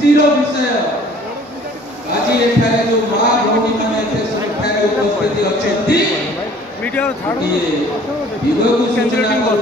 खुशीर विषय आज एठारे जो मां भौणी माने एठारे उपस्थित अछंती मीडिया छाडो ये विभाग सूचना